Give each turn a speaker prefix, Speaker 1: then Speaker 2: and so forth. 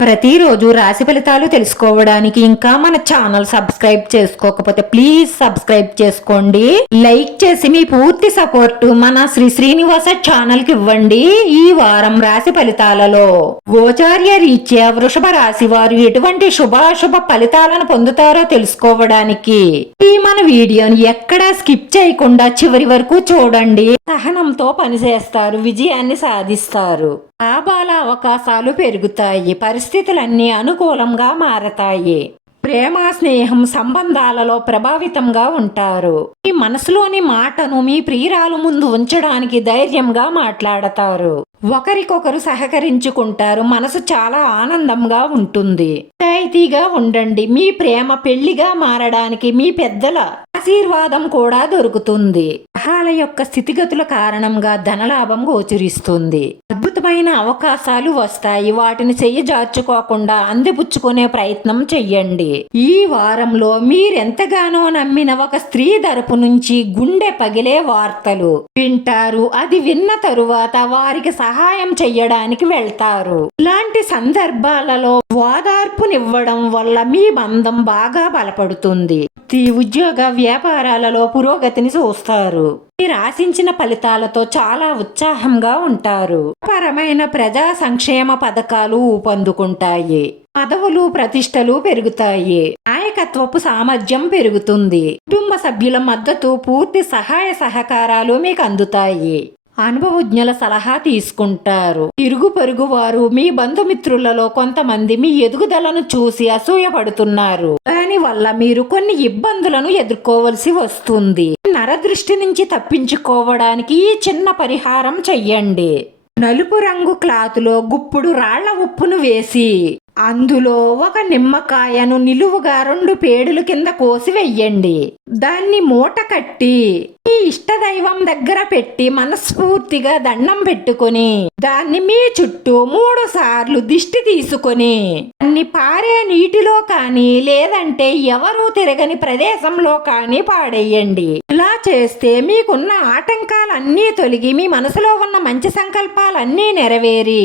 Speaker 1: ప్రతిరోజు రాశి ఫలితాలు తెలుసుకోవడానికి ఇంకా మన ఛానల్ సబ్స్క్రైబ్ చేసుకోకపోతే ప్లీజ్ సబ్స్క్రైబ్ చేసుకోండి. లైక్ చేసి మీ పూర్తి సపోర్ట్ మన శ్రీ శ్రీనివాస ఛానల్కి ఇవ్వండి ఈ వారం రాశి ఫలితాలలో. గోచార్య రీత్యా వృషభ రాశి వారు ఎటువంటి శుభాశుభ ఫలితాలను పొందుతారో తెలుసుకోవడానికి ఈ మన వీడియోని ఎక్కడా స్కిప్ చేయకుండా చివరి వరకు చూడండి. సహనంతో పనిచేస్తారు విజయాన్ని సాధిస్తారు. లాభాల అవకాశాలు పెరుగుతాయి పరిస్థితులన్నీ అనుకూలంగా మారతాయి. ప్రేమ స్నేహం సంబంధాలలో ప్రభావితంగా ఉంటారు. మీ మనసులోని మాటను మీ ప్రియురాలు ముందు ఉంచడానికి ధైర్యంగా మాట్లాడతారు. ఒకరికొకరు సహకరించుకుంటారు. మనసు చాలా ఆనందంగా ఉంటుంది. నిజాయితీగా ఉండండి. మీ ప్రేమ పెళ్ళిగా మారడానికి మీ పెద్దల ఆశీర్వాదం కూడా దొరుకుతుంది. గ్రహాల యొక్క స్థితిగతుల కారణంగా ధనలాభం గోచరిస్తుంది. అద్భుతమైన అవకాశాలు వస్తాయి. వాటిని చెయ్యజార్చుకోకుండా అందిపుచ్చుకునే ప్రయత్నం చెయ్యండి. ఈ వారంలో మీరెంతగానో నమ్మిన ఒక స్త్రీ తరపు నుంచి గుండె పగిలే వార్తలు. వింటారు. అది విన్న తరువాత వారికి సహాయం చెయ్యడానికి వెళ్తారు. ఇలాంటి సందర్భాలలో ఓదార్పునివ్వడం వల్ల మీ బంధం బాగా బలపడుతుంది. వృత్తి, ఉద్యోగ వ్యాపారాలలో పురోగతిని చూస్తారు. మీరు ఆశించిన ఫలితాలతో చాలా ఉత్సాహంగా ఉంటారు. పరమైన ప్రజా సంక్షేమ పథకాలు ఊపందుకుంటాయి. పదవులు ప్రతిష్టలు పెరుగుతాయి. నాయకత్వపు సామర్థ్యం పెరుగుతుంది. కుటుంబ సభ్యుల మద్దతు పూర్తి సహాయ సహకారాలు మీకు అందుతాయి. అనుభవజ్ఞుల సలహా తీసుకుంటారు. ఇరుగు పొరుగు వారు మీ బంధుమిత్రులలో కొంతమంది మీ ఎదుగుదలను చూసి అసూయపడుతున్నారు. దాని వల్ల మీరు కొన్ని ఇబ్బందులను ఎదుర్కోవలసి వస్తుంది. నరదృష్టి నుంచి తప్పించుకోవడానికి ఈ చిన్న పరిహారం చెయ్యండి. నలుపు రంగు క్లాతులో గుప్పుడు రాళ్ళ ఉప్పును వేసి అందులో ఒక నిమ్మకాయను నిలువుగా రెండు పేడుల కింద కోసి వెయ్యండి. దాన్ని మూట కట్టి మీ ఇష్టదైవం దగ్గర పెట్టి మనస్ఫూర్తిగా దండం పెట్టుకొని దాన్ని మీ చుట్టూ మూడు సార్లు దిష్టి తీసుకొని దాన్ని పారే నీటిలో కానీ లేదంటే ఎవరూ తిరగని ప్రదేశంలో కానీ పాడేయండి. ఇలా చేస్తే మీకున్న ఆటంకాలన్నీ తొలగి మీ మనసులో ఉన్న మంచి సంకల్పాలన్నీ నెరవేరి